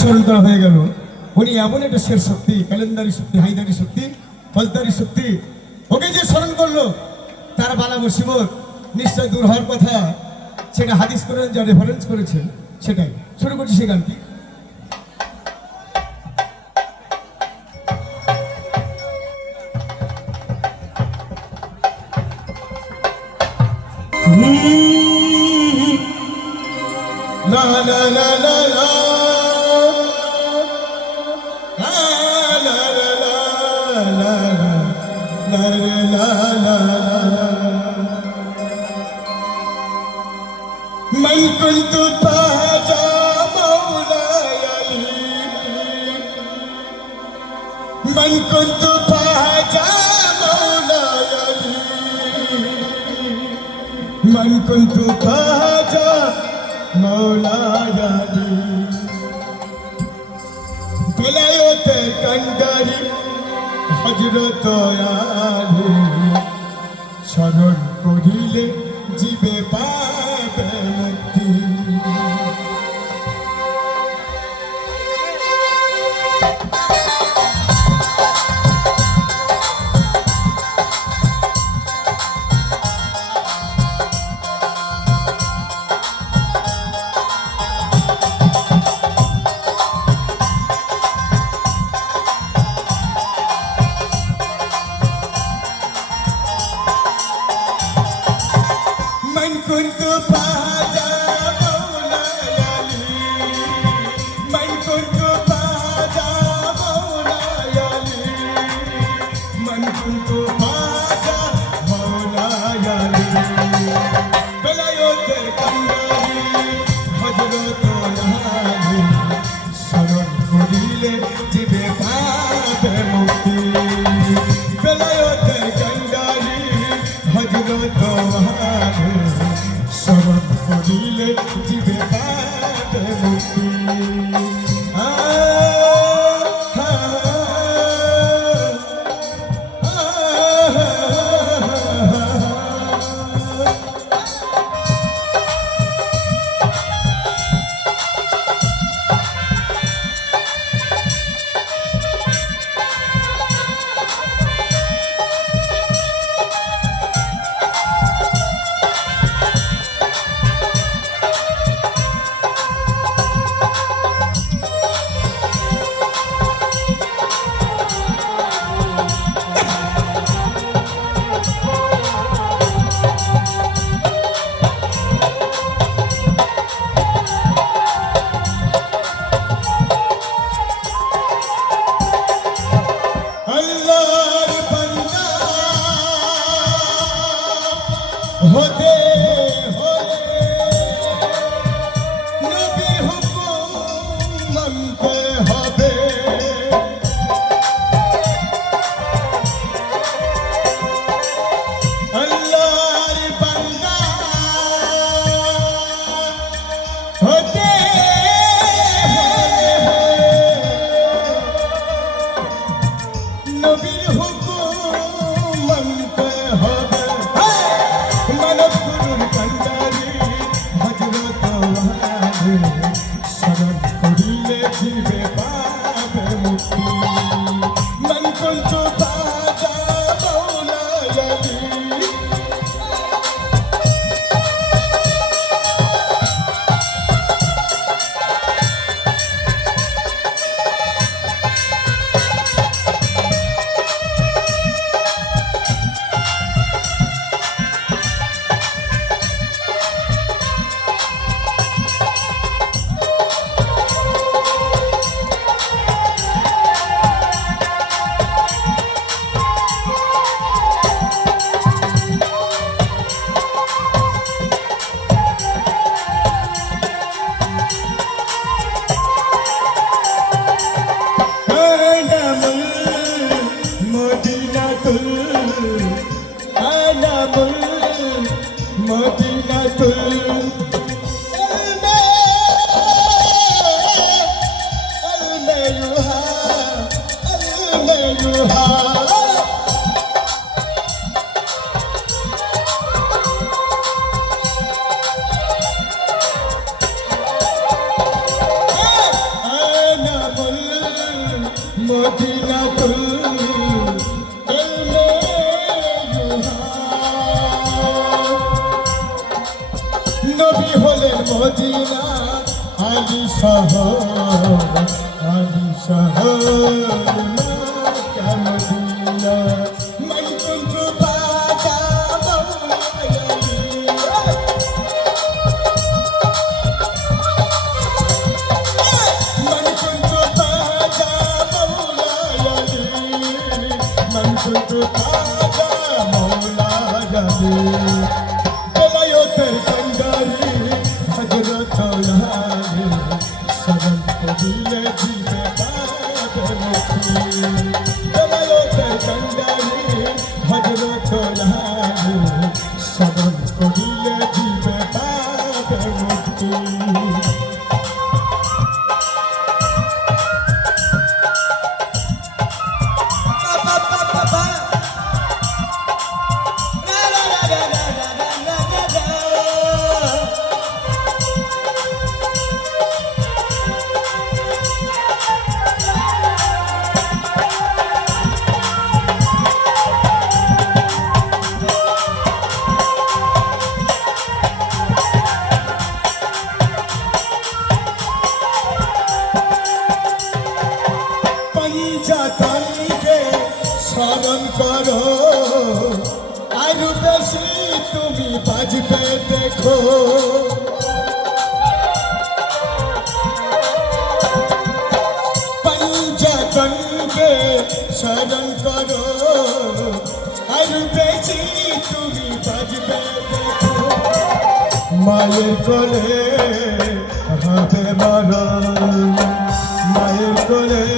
স্মরণ করা হয়ে গেল। উনি এমন একটা শের শক্তি, ক্যালেন্ডারি শক্তি, হাইদারি শক্তি, ফজদারি শক্তি। ওকে যে স্মরণ করল, তার বালা মুসিবত নিশ্চয় দূর হওয়ার কথা। সেটা হাদিস করে যা রেফারেন্স করেছেন সেটাই। শুরু করছি সে গানটি। la la la la. La من كنت فهجا مولاي لي من كنت فهجا مولاي لي من كنت فهجا مولاي হজরত আলী স্মরণ করিলে জীবে পাবে كنت فهجا مولاي لي من كنت فهجا مولاي لي من كنت فهجا مولاي لي করিলে জীবে পাবে মুক্তি to নবী হলেন মদিনা আলী শহর সাজতে দেখো। পঞ্চতনকে স্মরণ করো। আর বেশি তুমি বাজবে মায়ের কোলে হাতে মারো মায়ের কোলে